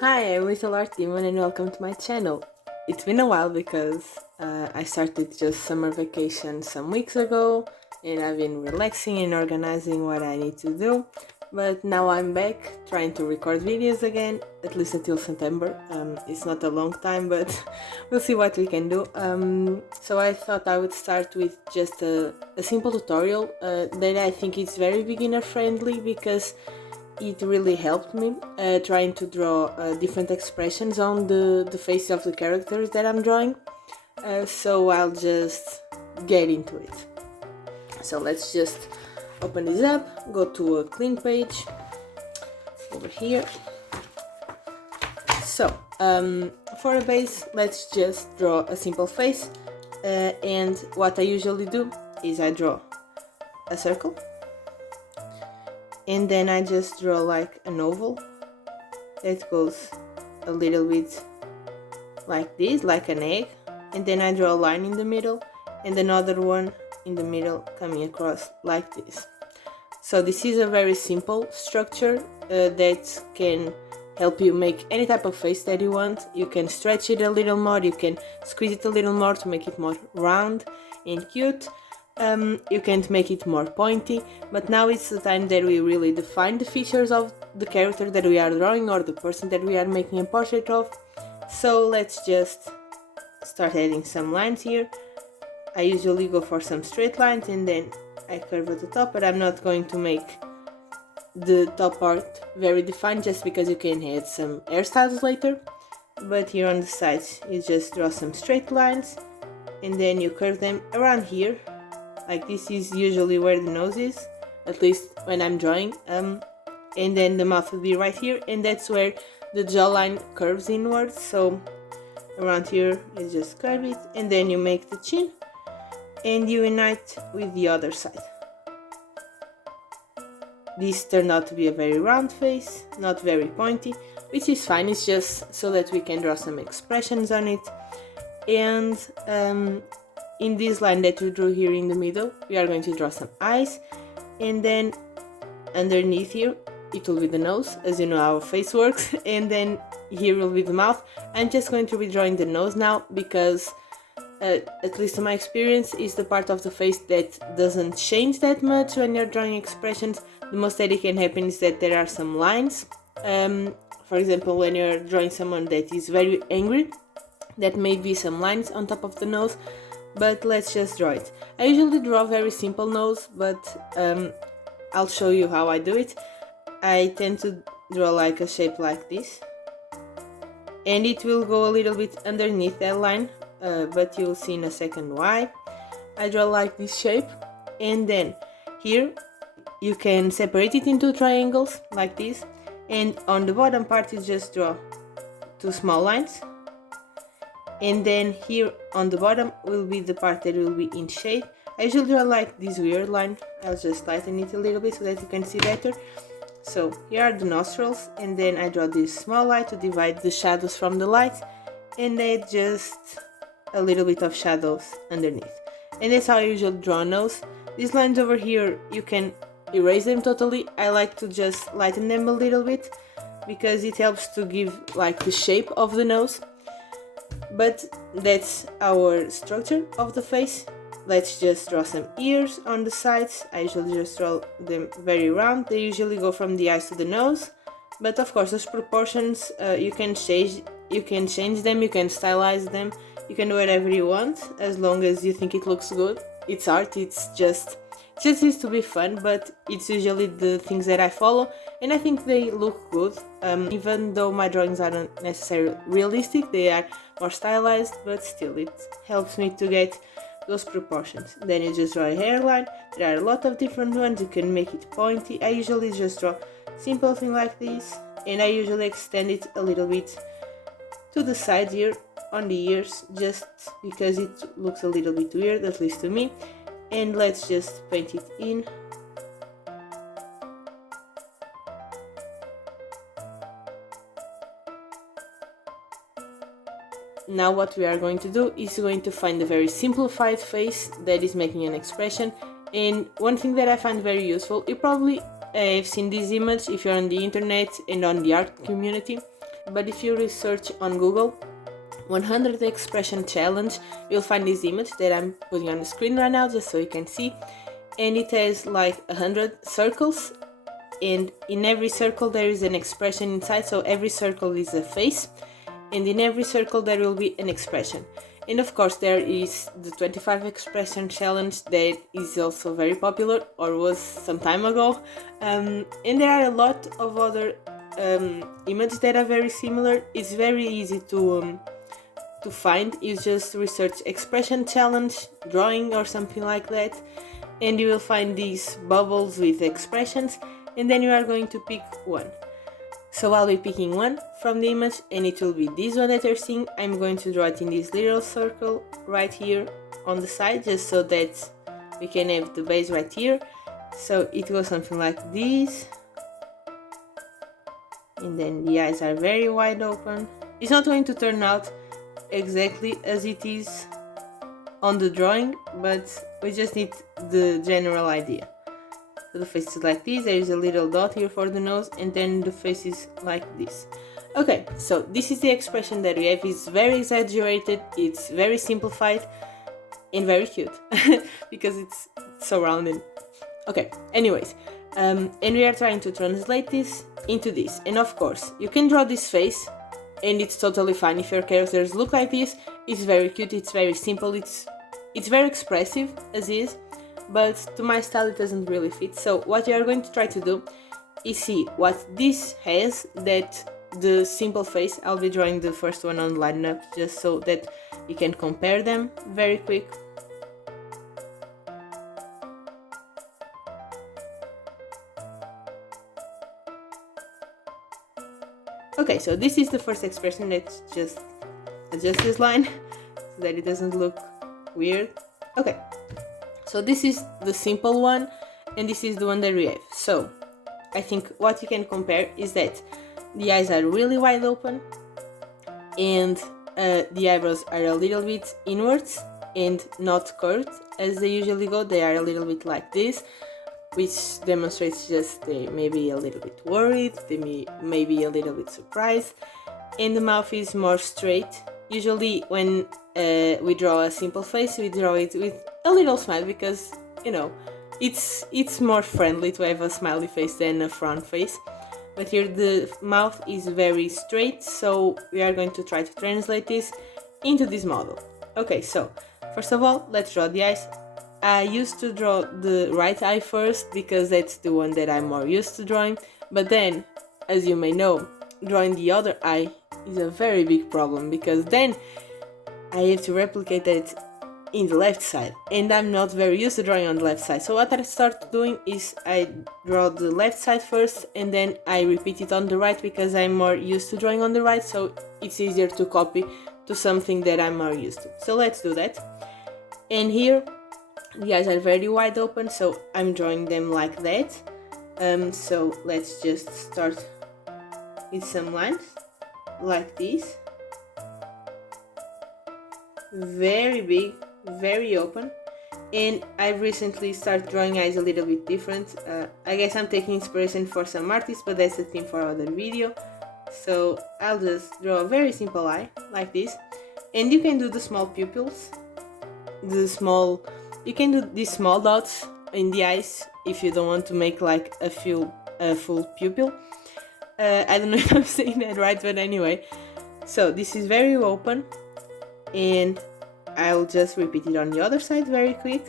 Hi, I'm Little Art Demon and welcome to my channel. It's been a while because I started just summer vacation some weeks ago and I've been relaxing and organizing what I need to do. But now I'm back trying to record videos again, at least until September. It's not a long time, but we'll see what we can do. So I thought I would start with just a simple tutorial that I think is very beginner friendly because it really helped me trying to draw different expressions on the face of the characters that I'm drawing. So I'll just get into it. So let's just open this up, go to a clean page over here. So for a base, let's just draw a simple face, and what I usually do is I draw a circle and then I just draw like an oval that goes a little bit like this, like an egg, and then I draw a line in the middle and another one in the middle coming across like this. So this is a very simple structure that can help you make any type of face that you want. You can stretch it a little more, you can squeeze it a little more to make it more round and cute. You can make it more pointy, but now it's the time that we really define the features of the character that we are drawing or the person that we are making a portrait of. So let's just start adding some lines here. I usually go for some straight lines and then I curve at the top, but I'm not going to make the top part very defined just because you can add some hairstyles later. But here on the sides you just draw some straight lines and then you curve them around here. Like this is usually where the nose is, at least when I'm drawing, and then the mouth will be right here, and that's where the jawline curves inwards. So around here you just curve it, and then you make the chin, and you unite with the other side. This turned out to be a very round face, not very pointy, which is fine, it's just so that we can draw some expressions on it. And in this line that we drew here in the middle, we are going to draw some eyes, and then underneath here it will be the nose, as you know how a face works, and then here will be the mouth. I'm just going to be drawing the nose now because at least in my experience is the part of the face that doesn't change that much when you're drawing expressions. The most that it can happen is that there are some lines. For example, when you're drawing someone that is very angry, that may be some lines on top of the nose, but let's just draw it. I usually draw a very simple nose, but I'll show you how I do it. I tend to draw like a shape like this, and it will go a little bit underneath that line, but you'll see in a second why. I draw like this shape, and then here you can separate it into triangles like this, and on the bottom part you just draw two small lines, and then here on the bottom will be the part that will be in shade. I usually draw like this weird line. I'll just lighten it a little bit so that you can see better. So here are the nostrils, and then I draw this small line to divide the shadows from the light, and then just a little bit of shadows underneath. And that's how I usually draw a nose. These lines over here, you can erase them totally. I like to just lighten them a little bit because it helps to give like the shape of the nose. But that's our structure of the face. Let's just draw some ears on the sides. I usually just draw them very round. They usually go from the eyes to the nose, but of course those proportions you can change them, you can stylize them, you can do whatever you want as long as you think it looks good. It's art, it just needs to be fun, but it's usually the things that I follow and I think they look good. Even though my drawings aren't necessarily realistic, they are more stylized, but still it helps me to get those proportions. Then you just draw a hairline. There are a lot of different ones, you can make it pointy. I usually just draw simple thing like this, and I usually extend it a little bit to the side here on the ears just because it looks a little bit weird, at least to me. And let's just paint it in. Now what we are going to do is going to find a very simplified face that is making an expression. And one thing that I find very useful, you probably have seen this image if you're on the internet and on the art community, but if you research on Google 100 expression challenge, you'll find this image that I'm putting on the screen right now just so you can see, and it has like 100 circles, and in every circle there is an expression inside, so every circle is a face, and in every circle there will be an expression. And of course there is the 25 expression challenge that is also very popular, or was some time ago, and there are a lot of other images that are very similar. It's very easy to find. You just research expression challenge drawing or something like that, and you will find these bubbles with expressions, and then you are going to pick one. So I'll be picking one from the image, and it will be this one that you're seeing. I'm going to draw it in this little circle right here on the side, just so that we can have the base right here. So it goes something like this, and then the eyes are very wide open. It's not going to turn out exactly as it is on the drawing, but we just need the general idea. So the face is like this, there is a little dot here for the nose, and then the face is like this. Okay, so this is the expression that we have. It's very exaggerated, it's very simplified, and very cute, because it's so rounded. Okay, anyways, and we are trying to translate this into this. And of course, you can draw this face, and it's totally fine if your characters look like this. It's very cute, it's very simple, it's very expressive as is, but to my style it doesn't really fit. So what you are going to try to do is see what this has that the simple face. I'll be drawing the first one on lineup just so that you can compare them very quick. Okay, so this is the first expression. Let's just adjust this line so that it doesn't look weird. Okay, so this is the simple one, and this is the one that we have. So I think what you can compare is that the eyes are really wide open, and the eyebrows are a little bit inwards and not curved as they usually go. They are a little bit like this, which demonstrates just they may be a little bit worried, they may be a little bit surprised, and the mouth is more straight. Usually when we draw a simple face, we draw it with a little smile, because, you know, it's more friendly to have a smiley face than a frown face. But here the mouth is very straight, so we are going to try to translate this into this model. Okay, so first of all, let's draw the eyes. I used to draw the right eye first because that's the one that I'm more used to drawing, but then, as you may know, drawing the other eye is a very big problem, because then I have to replicate that in the left side, and I'm not very used to drawing on the left side. So what I start doing is I draw the left side first, and then I repeat it on the right, because I'm more used to drawing on the right, so it's easier to copy to something that I'm more used to. So let's do that. And here the eyes are very wide open, so I'm drawing them like that. So let's just start with some lines like this. Very big, very open. And I've recently started drawing eyes a little bit different. I guess I'm taking inspiration for some artists, but that's a theme for another video. So I'll just draw a very simple eye like this. And you can do the small pupils, you can do these small dots in the eyes if you don't want to make like a full pupil. I don't know if I'm saying that right, but anyway. So this is very open, and I'll just repeat it on the other side very quick.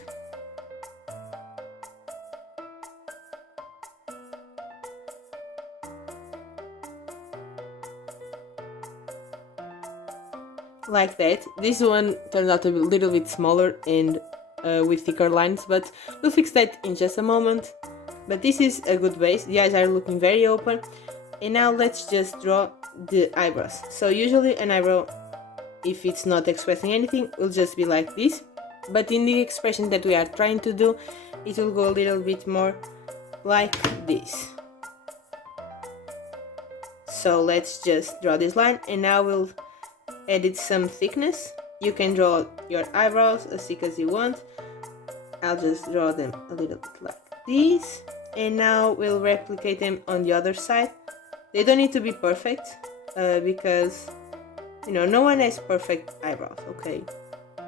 Like that. This one turned out a little bit smaller and with thicker lines, but we'll fix that in just a moment. But this is a good base. The eyes are looking very open. And now let's just draw the eyebrows. So usually an eyebrow, if it's not expressing anything, will just be like this. But in the expression that we are trying to do, it will go a little bit more like this. So let's just draw this line, and now we'll edit some thickness. You can draw your eyebrows as thick as you want. I'll just draw them a little bit like this, and now we'll replicate them on the other side. They don't need to be perfect, because, you know, no one has perfect eyebrows, okay?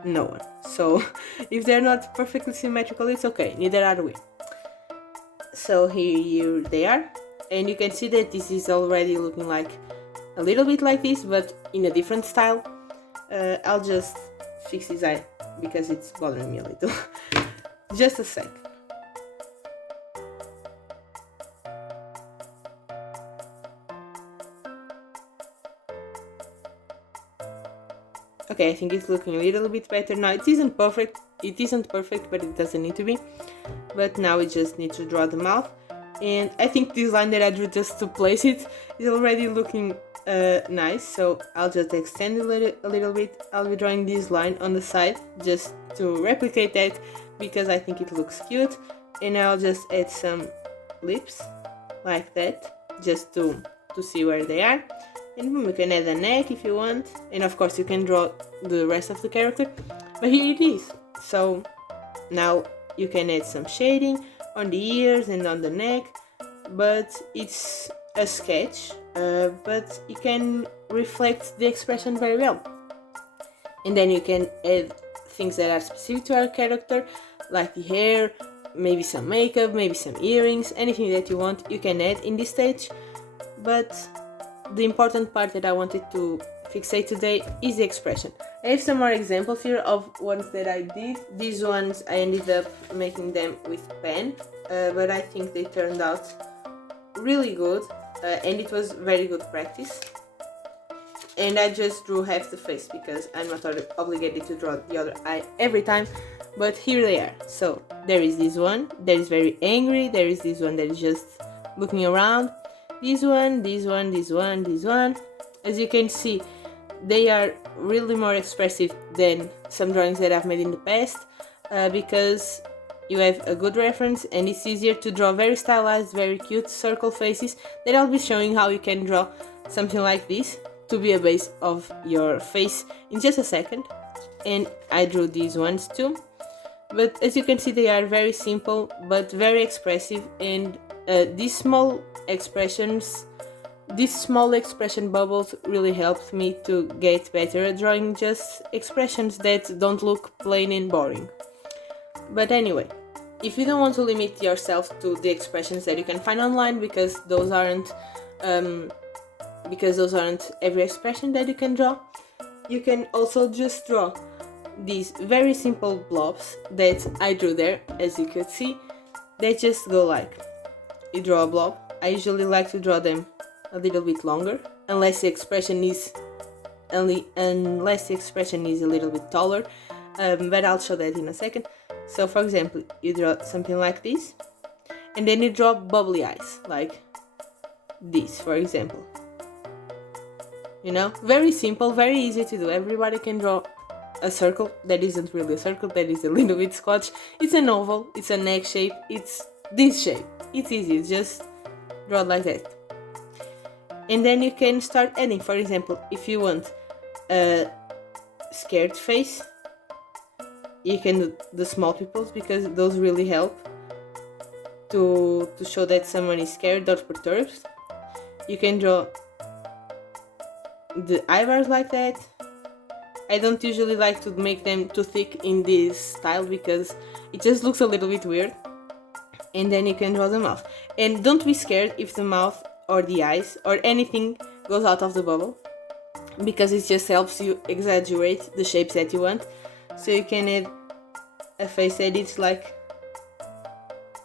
No one. So if they're not perfectly symmetrical, it's okay, neither are we. So here they are, and you can see that this is already looking like a little bit like this, but in a different style. I'll just fix this eye because it's bothering me a little. Just a sec. Okay, I think it's looking a little bit better now. It isn't perfect, but it doesn't need to be. But now we just need to draw the mouth. And I think this line that I drew just to place it is already looking nice. So I'll just extend a little bit. I'll be drawing this line on the side just to replicate that because I think it looks cute. And I'll just add some lips like that just to see where they are. And we can add a neck if you want, and of course you can draw the rest of the character, but here it is. So now you can add some shading on the ears and on the neck, but it's a sketch, but it can reflect the expression very well. And then you can add things that are specific to our character, like the hair, maybe some makeup, maybe some earrings, anything that you want you can add in this stage. But the important part that I wanted to fixate today is the expression. I have some more examples here of ones that I did. These ones I ended up making them with pen, but I think they turned out really good, and it was very good practice. And I just drew half the face because I'm not obligated to draw the other eye every time, but here they are. So there is this one that is very angry, there is this one that is just looking around, this one, this one, this one, this one. As you can see, they are really more expressive than some drawings that I've made in the past, because you have a good reference and it's easier to draw very stylized, very cute circle faces that I'll be showing how you can draw something like this to be a base of your face in just a second. And I drew these ones too, but as you can see they are very simple but very expressive, and these small expression bubbles really helped me to get better at drawing just expressions that don't look plain and boring. But anyway, if you don't want to limit yourself to the expressions that you can find online, because those aren't every expression that you can draw, you can also just draw these very simple blobs that I drew there. As you could see, they just go like, you draw a blob. I usually like to draw them a little bit longer, unless the expression is a little bit taller, but I'll show that in a second. So for example, you draw something like this, and then you draw bubbly eyes, like this, for example. You know, very simple, very easy to do. Everybody can draw a circle that isn't really a circle, that is a little bit squatch. It's an oval, it's an egg shape, it's this shape. It's easy, just draw it like that. And then you can start adding, for example, if you want a scared face, you can do the small pupils because those really help to show that someone is scared or perturbed. You can draw the eyebrows like that. I don't usually like to make them too thick in this style because it just looks a little bit weird. And then you can draw the mouth. And don't be scared if the mouth or the eyes or anything goes out of the bubble, because it just helps you exaggerate the shapes that you want. So you can add a face that is like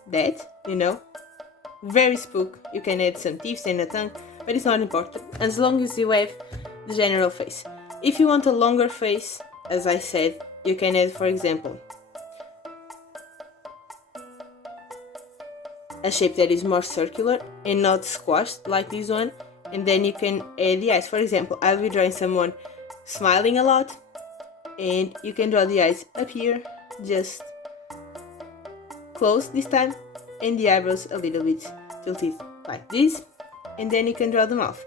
that, you know, very spook. You can add some teeth and a tongue, but it's not important as long as you have the general face. If you want a longer face, as I said, you can add, for example, a shape that is more circular and not squashed like this one, and then you can add the eyes. For example, I'll be drawing someone smiling a lot, and you can draw the eyes up here, just close this time, and the eyebrows a little bit tilted like this, and then you can draw the mouth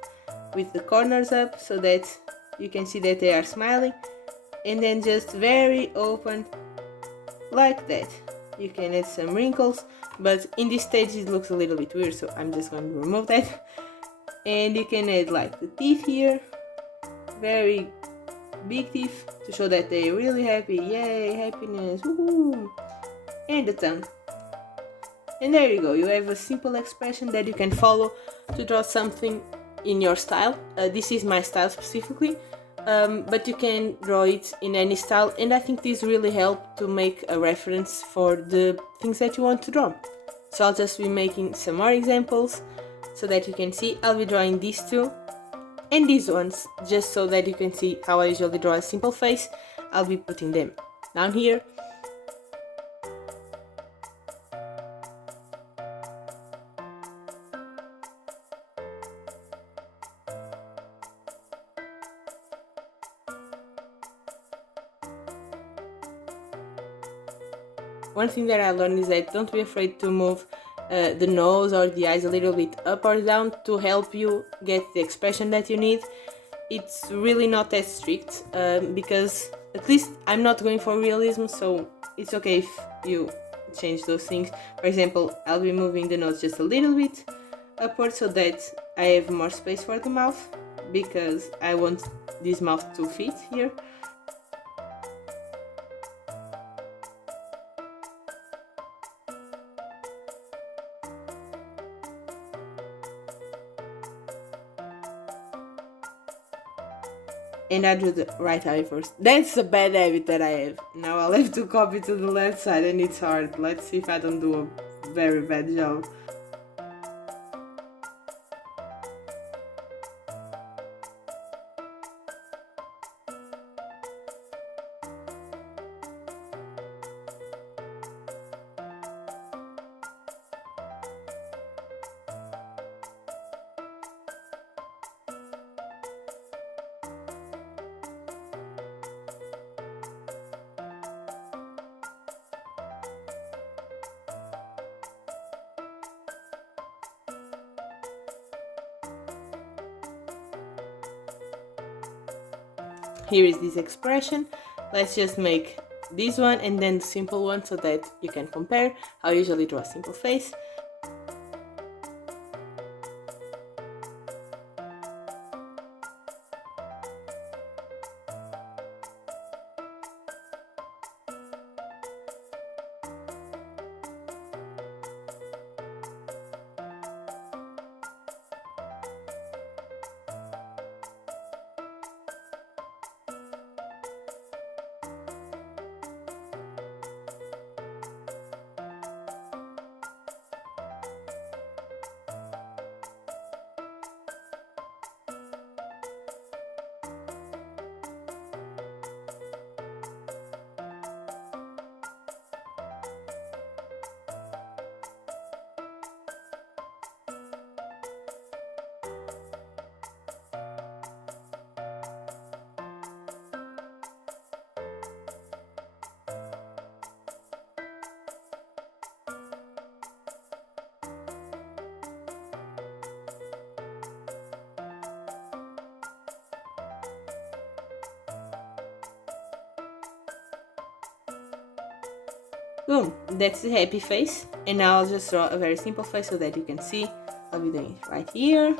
with the corners up so that you can see that they are smiling, and then just very open like that. You can add some wrinkles, but in this stage it looks a little bit weird, so I'm just going to remove that. And you can add like the teeth here, very big teeth to show that they're really happy. Yay, happiness, woohoo! And the tongue. And there you go, you have a simple expression that you can follow to draw something in your style. This is my style specifically, but you can draw it in any style, and I think this really helps to make a reference for the things that you want to draw. So I'll just be making some more examples so that you can see. I'll be drawing these two and these ones, just so that you can see how I usually draw a simple face. I'll be putting them down here. One thing that I learned is that don't be afraid to move the nose or the eyes a little bit up or down to help you get the expression that you need. It's really not that strict because at least I'm not going for realism, so it's okay if you change those things. For example, I'll be moving the nose just a little bit upward so that I have more space for the mouth, because I want this mouth to fit here. And I do the right eye first. That's a bad habit that I have. Now I'll have to copy to the left side and it's hard. Let's see if I don't do a very bad job. Here is this expression. Let's just make this one and then the simple one so that you can compare. I usually draw a simple face. Boom, that's the happy face. And now I'll just draw a very simple face so that you can see. I'll be doing it right here.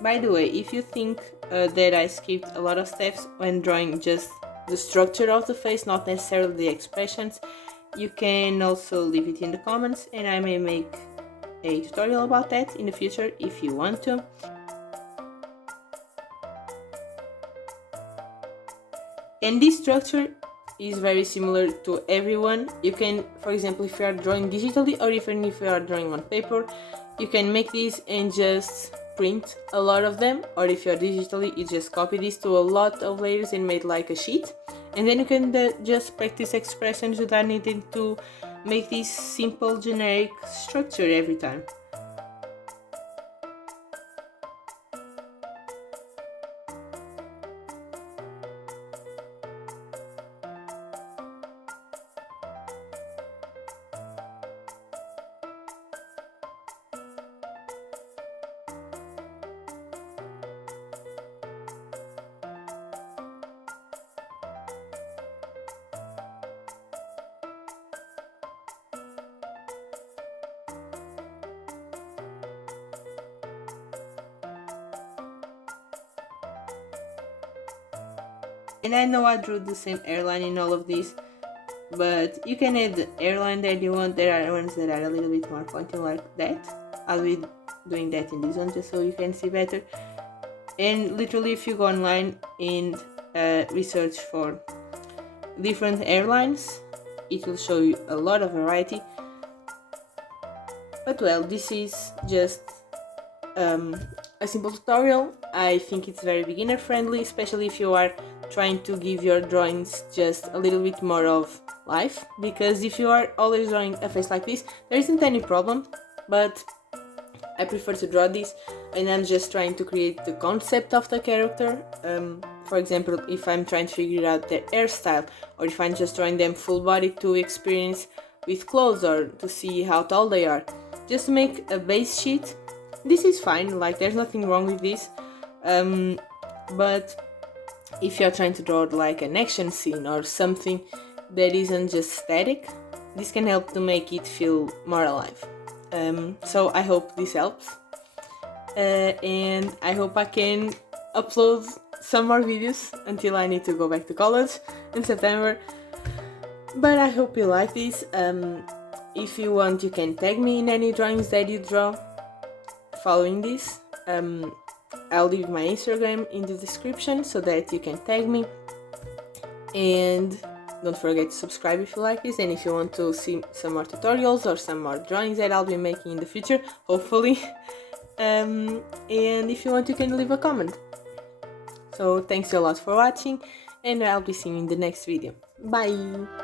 By the way, if you think that I skipped a lot of steps when drawing just the structure of the face, not necessarily the expressions, you can also leave it in the comments and I may make a tutorial about that in the future if you want to. And this structure is very similar to everyone. You can, for example, if you are drawing digitally or even if you are drawing on paper, you can make these and just print a lot of them, or if you're digitally, you just copy this to a lot of layers and make like a sheet, and then you can just practice expressions without needing to make this simple generic structure every time. And I know I drew the same airline in all of these, but you can add the airline that you want. There are ones that are a little bit more pointy like that. I'll be doing that in this one just so you can see better. And literally, if you go online and research for different airlines, it will show you a lot of variety. But well, this is just a simple tutorial. I think it's very beginner friendly, especially if you are trying to give your drawings just a little bit more of life, because if you are always drawing a face like this, there isn't any problem, but I prefer to draw this and I'm just trying to create the concept of the character. For example, if I'm trying to figure out their hairstyle, or if I'm just drawing them full body to experience with clothes or to see how tall they are, just to make a base sheet. This is fine, like there's nothing wrong with this, but if you're trying to draw like an action scene or something that isn't just static, this can help to make it feel more alive. So I hope this helps, and I hope I can upload some more videos until I need to go back to college in September. But I hope you like this. If you want, you can tag me in any drawings that you draw following this. I'll leave my Instagram in the description so that you can tag me. And don't forget to subscribe if you like this, and if you want to see some more tutorials or some more drawings that I'll be making in the future, hopefully. And if you want, you can leave a comment. So thanks a lot for watching, and I'll be seeing you in the next video. Bye!